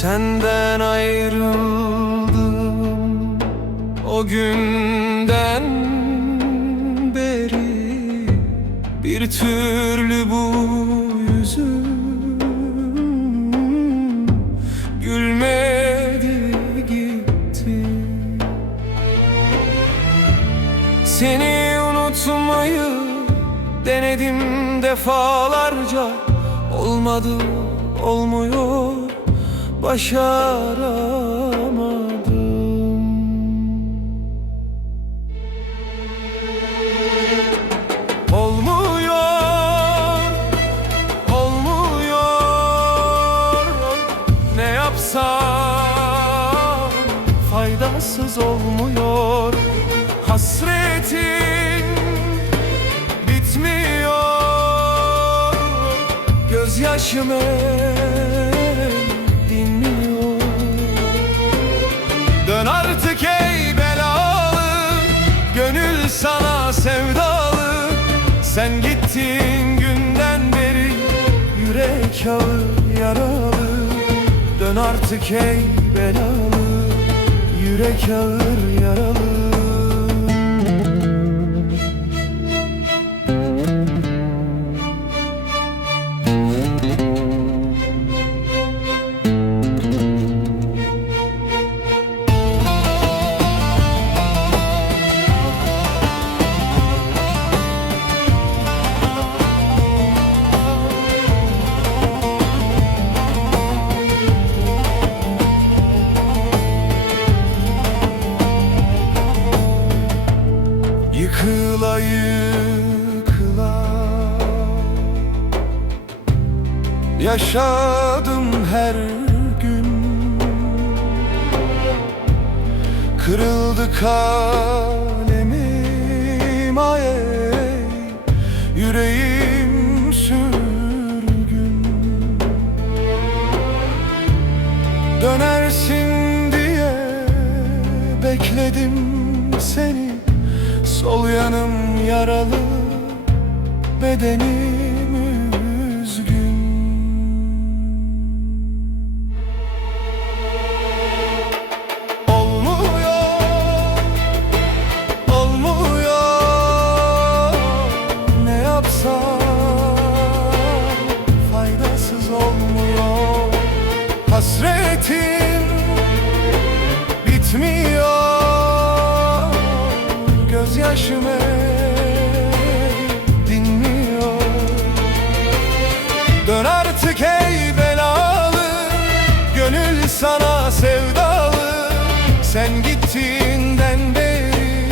senden ayrım o günden beri bir türlü bu yüzüm gülmedi gitti. Seni unutmayı denedim defalarca Olmadı, olmuyor, başaramadım faydasız olmuyor. Hasretin bitmiyor. Gözyaşım dinmiyor Dön artık ey belalı. Gönül sana sevdalı. Sen gittiğin günden beri. Yürek ağır yaralı. Dön artık ey belalı Yürek ağır yaralı Yaşadım her gün. Kırıldı kalemim ay Yüreğim sürgün. Dönersin diye bekledim seni. Sol yanım yaralı bedenim El dinmiyor. Dön artık ey belalı Gönül sana sevdalı. Sen gittiğinden beri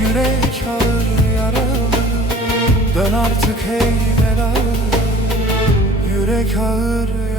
Yürek ağır yaralı. Dön artık ey belalı Yürek ağır